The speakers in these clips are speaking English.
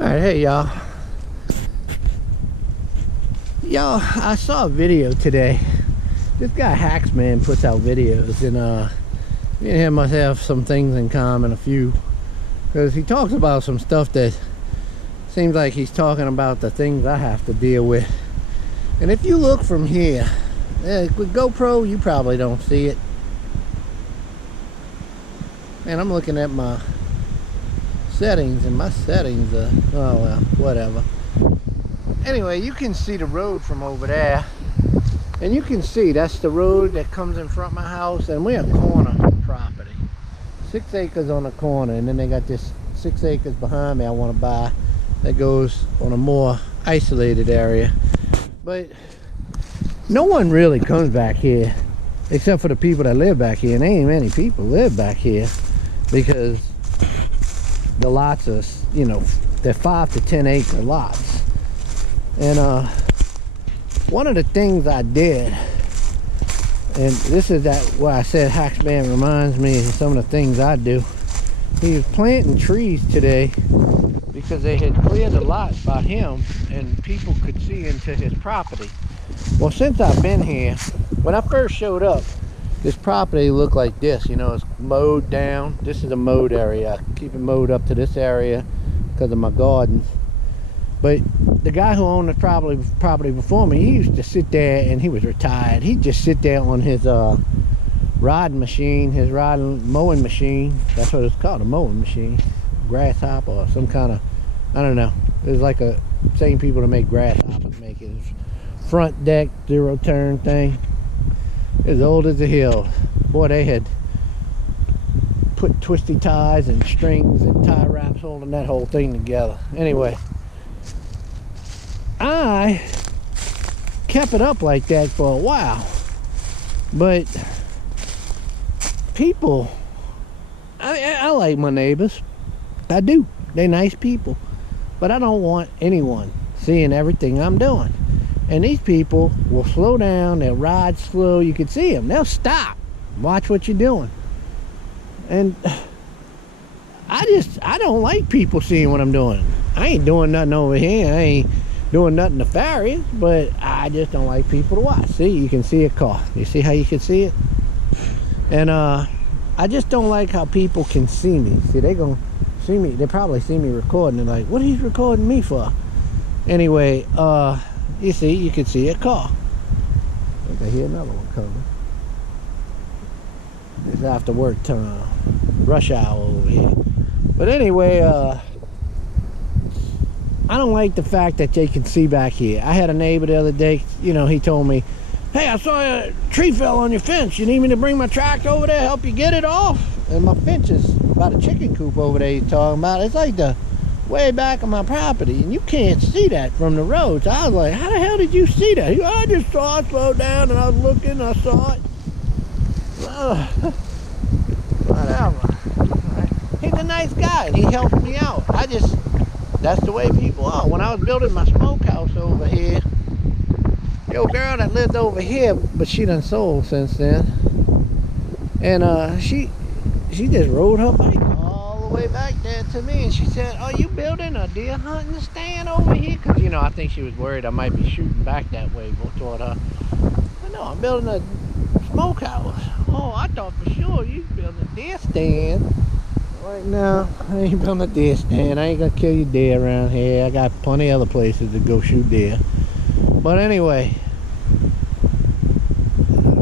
Alright, hey y'all. I saw a video today. This guy Hacksman puts out videos, and me and him must have some things in common, a few. Because he talks about some stuff that seems like he's talking about the things I have to deal with. And if you look from here, with GoPro, you probably don't see it. And I'm looking at my settings, and my settings are, oh well, whatever. Anyway, you can see the road from over there, and you can see that's the road that comes in front of my house, and we're a corner property, 6 acres on the corner, and then they got this 6 acres behind me I want to buy that goes on a more isolated area. But no one really comes back here except for the people that live back here, and ain't many people live back here because the lots are, you know, they're 5 to 10 acre lots. And one of the things I did, and this is that what I said Hacksman reminds me of some of the things I do. He was planting trees today because they had cleared a lot by him and people could see into his property. Well, since I've been here, when I first showed up, this property looked like this, you know, it's mowed down. This is a mowed area. I keep it mowed up to this area because of my gardens. But the guy who owned the property before me, he used to sit there, and he was retired. He'd just sit there on his riding machine, his mowing machine. That's what it's called, a mowing machine. Grasshopper or some kind of, I don't know. It was like a same people that make grasshoppers make it. Front deck, zero turn thing. As old as the hill. Boy, they had put twisty ties and strings and tie wraps holding that whole thing together. Anyway, I kept it up like that for a while, but people, I like my neighbors. I do. They're nice people, but I don't want anyone seeing everything I'm doing. And these people will slow down, they'll ride slow, you can see them, they'll stop, watch what you're doing. And I don't like people seeing what I'm doing. I ain't doing nothing over here, I ain't doing nothing nefarious, but I just don't like people to watch. See, you can see a car, you see how you can see it? And I just don't like how people can see me. See, they gonna see me, they probably see me recording, and like, what are you recording me for? Anyway, you see, you can see a car. I think I hear another one coming. It's after work time, rush hour over here. But anyway, I don't like the fact that they can see back here. I had a neighbor the other day, you know, he told me, hey, I saw a tree fell on your fence. You need me to bring my tractor over there, help you get it off? And my fence is about a chicken coop over there he's talking about. It's like the way back on my property, and you can't see that from the road. So I was like, how the hell did you see that? He goes, I just saw it slow down, and I was looking, and I saw it. Whatever. He's a nice guy, and he helped me out. That's the way people are. When I was building my smokehouse over here, the old girl that lived over here, but she done sold since then, and she just rode her bike all the way back there to me, and she said, are you building a deer hunting stand over here? Because, you know, I think she was worried I might be shooting back that way toward her. But no, I'm building a smokehouse. Oh, I thought for sure you building a deer stand. Right now, I ain't building a deer stand. I ain't gonna kill your deer around here. I got plenty of other places to go shoot deer. But anyway,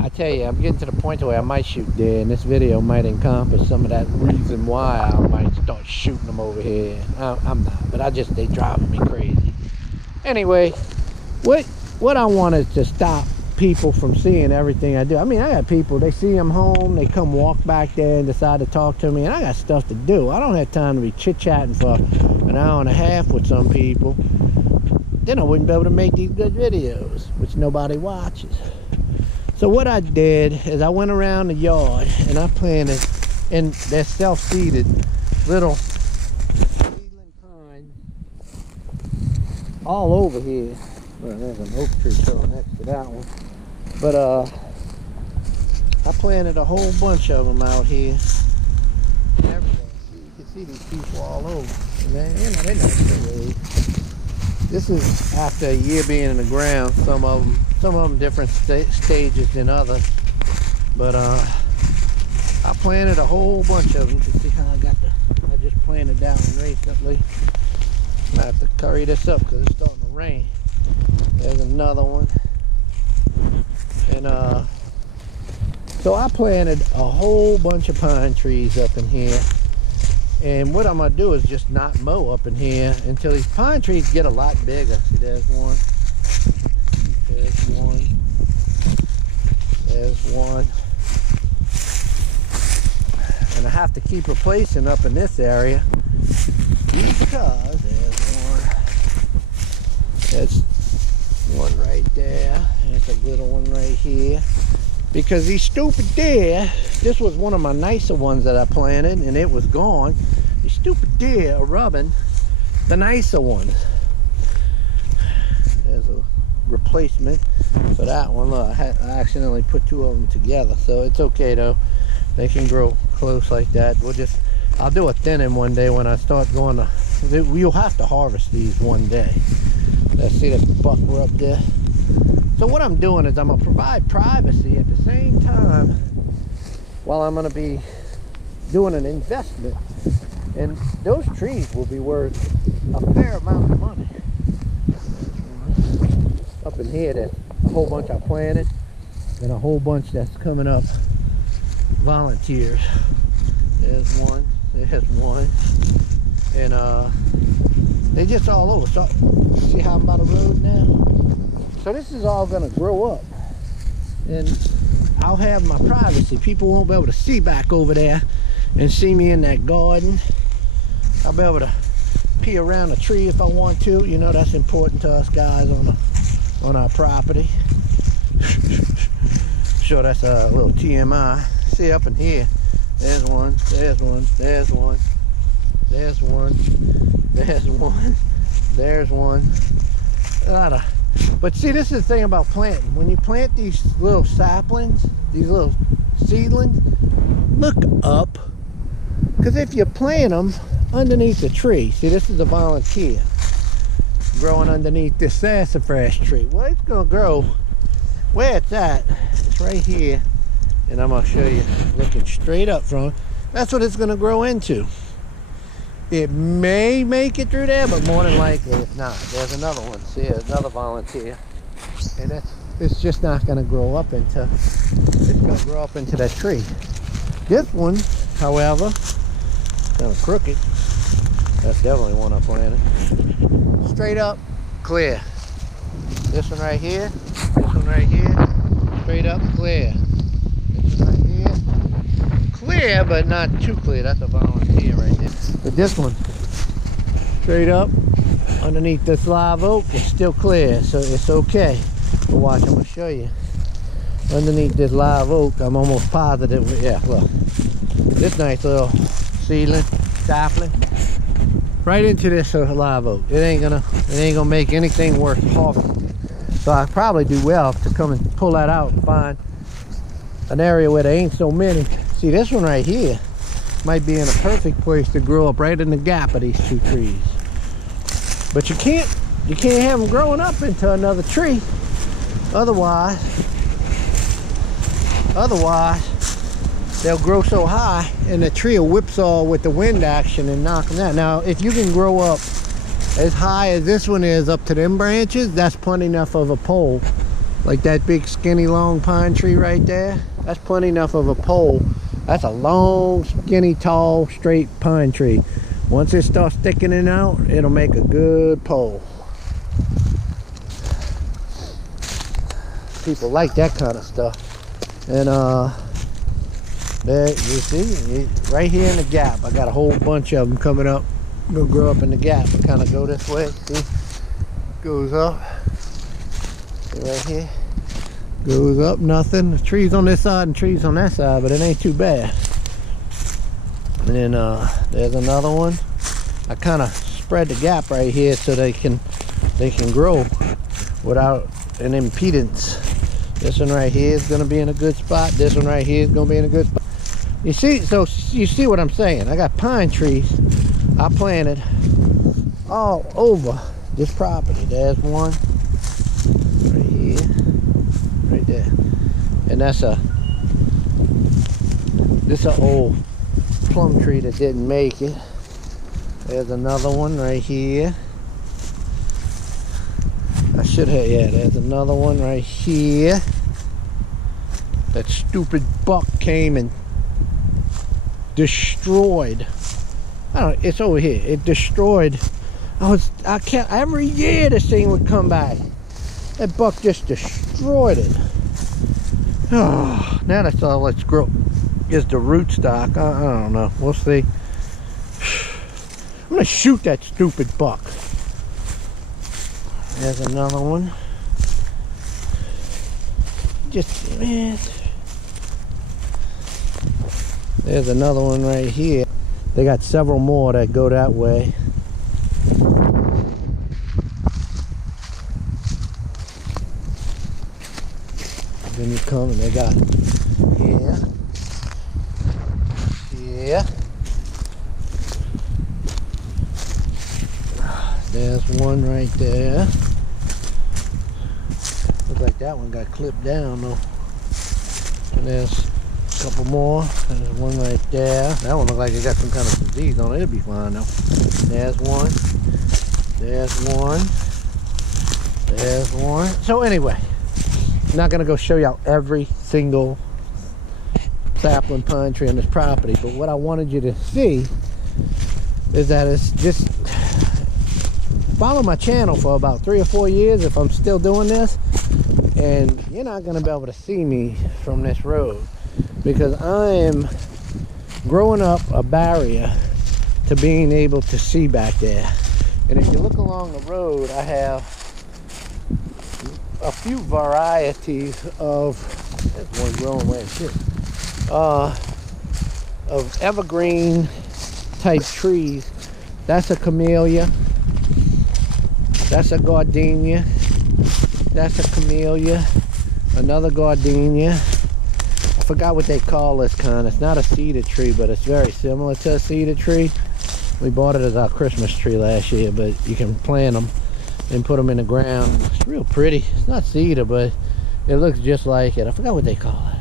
I tell you, I'm getting to the point where I might shoot deer, and this video might encompass some of that reason why I might start shooting them over here. I'm not, but they driving me crazy. Anyway, what I want is to stop people from seeing everything I do. I mean, I got people, they see I'm home, they come walk back there and decide to talk to me, and I got stuff to do. I don't have time to be chit-chatting for an hour and a half with some people. Then I wouldn't be able to make these good videos, which nobody watches. So what I did is I went around the yard and I planted, and they're self-seeded little seedling pines all over here. Well, there's an oak tree still next to that one. But I planted a whole bunch of them out here. And everything. You can see these people all over. Man, you know, they're nice. This is after a year being in the ground. Some of them different stages than others. But I planted a whole bunch of them. You can see how I just planted that one recently. I have to curry this up because it's starting to rain. There's another one. And so I planted a whole bunch of pine trees up in here. And what I'm going to do is just not mow up in here until these pine trees get a lot bigger. See, there's one. There's one. There's one. And I have to keep replacing up in this area because there's one. There's one right there. There's a little one right here. Because these stupid deer, this was one of my nicer ones that I planted and it was gone. These stupid deer are rubbing the nicer ones. There's a replacement for that one. Look, I accidentally put two of them together, so it's okay though. They can grow close like that. I'll do a thinning one day when I start going to, you'll have to harvest these one day. Let's see that buckler up there. So what I'm doing is I'm going to provide privacy at the same time while I'm going to be doing an investment. And those trees will be worth a fair amount of money. Up in here, there's a whole bunch I planted and a whole bunch that's coming up. Volunteers. There's one. There's one. And they just all over. So, see how I'm by the road now? So this is all going to grow up. And I'll have my privacy. People won't be able to see back over there and see me in that garden. I'll be able to pee around a tree if I want to. You know, that's important to us guys on our property. Sure, that's a little TMI. See up in here, there's one, there's one, there's one, there's one, there's one, there's one. A lot of, but see, this is the thing about planting. When you plant these little saplings, these little seedlings, look up, because if you plant them underneath the tree, see, this is a volunteer growing underneath this sassafras tree. Well, it's gonna grow where it's at. It's right here. And I'm going to show you, looking straight up from it. That's what it's going to grow into. It may make it through there, but more than likely it's not. There's another one. See, there's another volunteer. And it's just not going to grow up into, it's going to grow up into that tree. This one, however, kind of crooked. That's definitely one I planted. Straight up, clear. This one right here, this one right here, straight up, clear. Right here, clear, but not too clear. That's a volunteer right there. But this one, straight up underneath this live oak, is still clear, so it's okay. But watch, I'm gonna show you. Underneath this live oak, I'm almost positive. Yeah, look, this nice little seedling, sapling, right into this live oak. It ain't gonna make anything worth harvesting. So I probably do well to come and pull that out and find an area where there ain't so many. See, this one right here might be in a perfect place to grow up right in the gap of these two trees. But you can't have them growing up into another tree. Otherwise they'll grow so high and the tree will whipsaw with the wind action and knock them down. Now, if you can grow up as high as this one is up to them branches, that's plenty enough of a pole. Like that big skinny long pine tree right there, that's plenty enough of a pole. That's a long, skinny, tall, straight pine tree. Once it starts thickening out, it'll make a good pole. People like that kind of stuff. And there you see, right here in the gap, I got a whole bunch of them coming up. Gonna grow up in the gap and kind of go this way. See, goes up. Right here, goes up, nothing. The trees on this side and trees on that side, but it ain't too bad. And then there's another one. I kind of spread the gap right here so they can grow without an impedance. This one right here is going to be in a good spot. This one right here is going to be in a good spot. You see, so you see what I'm saying? I got pine trees. I planted all over this property. There's one right here, right there, and this is an old plum tree that didn't make it. There's another one right here. I should have, yeah, there's another one right here. That stupid buck came and destroyed. I don't know, it's over here. It destroyed. I can't, every year this thing would come back. That buck just destroyed it. Oh, now that's all that's grow is the rootstock. I don't know. We'll see. I'm gonna shoot that stupid buck. There's another one. Just, man. There's another one right here. They got several more that go that way. Then you come and they got here. Here. There's one right there. Looks like that one got clipped down though. And there's a couple more. There's one right there. That one looks like it got some kind of disease on it. It'll be fine though. There's one. There's one. There's one. So anyway, I'm not gonna go show y'all every single sapling pine tree on this property, but what I wanted you to see is that it's just follow my channel for about 3 or 4 years if I'm still doing this, and you're not going to be able to see me from this road because I am growing up a barrier to being able to see back there. And if you look along the road, I have a few varieties of, there's one growing way too, of evergreen type trees. That's a camellia. That's a gardenia. That's a camellia. Another gardenia. I forgot what they call this kind. It's not a cedar tree, but it's very similar to a cedar tree. We bought it as our Christmas tree last year, but you can plant them and put them in the ground. It's real pretty. It's not cedar, but it looks just like it. I forgot what they call it.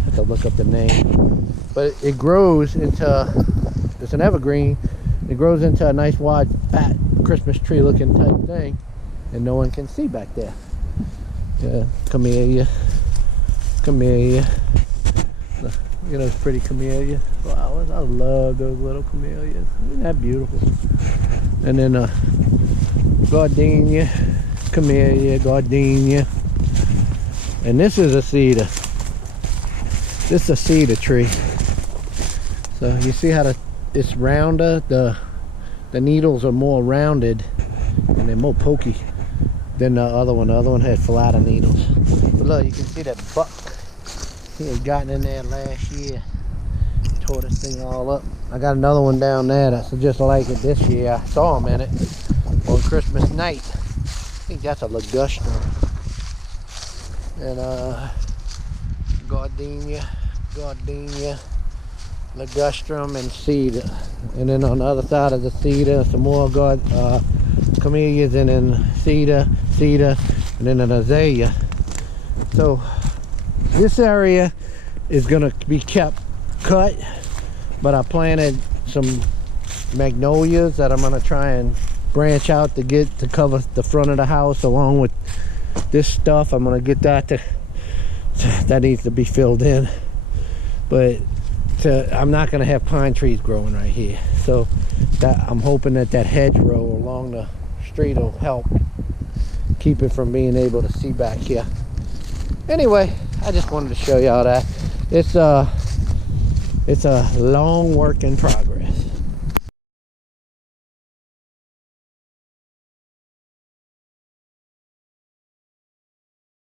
I have to look up the name. But it grows into, it's an evergreen. It grows into a nice wide fat Christmas tree looking type thing, and no one can see back there. Yeah, camellia, camellia. Look at those pretty camellia flowers. I love those little camellias. Isn't that beautiful? And then gardenia, camellia, gardenia. And this is a cedar. This is a cedar tree. So you see how it's rounder, the needles are more rounded and they're more pokey than the other one. The other one had flatter needles. But look, you can see that buck. He had gotten in there last year. Tore this thing all up. I got another one down there that's just like it this year. I saw him in it on Christmas night. I think that's a ligustrum. And gardenia, ligustrum, and cedar. And then on the other side of the cedar, some more camellias, and then cedar, and then an azalea. So this area is going to be kept cut, but I planted some magnolias that I'm going to try and branch out to get to cover the front of the house along with this stuff. I'm going to get that needs to be filled in, but I'm not going to have pine trees growing right here. So I'm hoping that hedgerow along the street will help keep it from being able to see back here. Anyway, I just wanted to show y'all that it's a long work in progress.